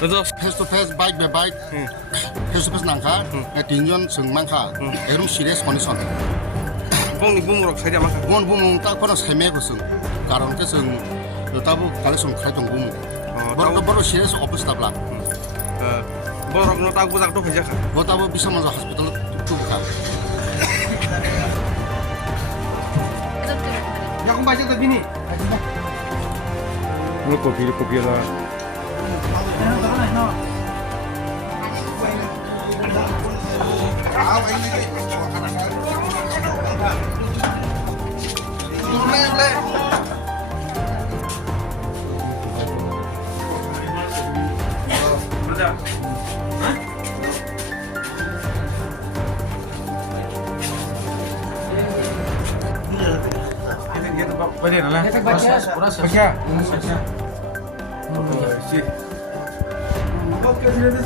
Face to face bike बे bike face to face नांखा तीनजन जों मांखा एकदम सिरियास कन्डिशन बंनि बुमुरक साइडा माखा बन बुमुं ता खना साइमेखौ जों कारनके जों ताबो कालेक्सन खायदों बुमुं बर Sirius अबस्थाब्ला borok no tahu tak tu kerja kan? Tabu bisa masuk hospital tu bukan. Ya aku baca tadi ni. Lu kopi lah. Baca lah. Baca. Sih. Oke, sudah.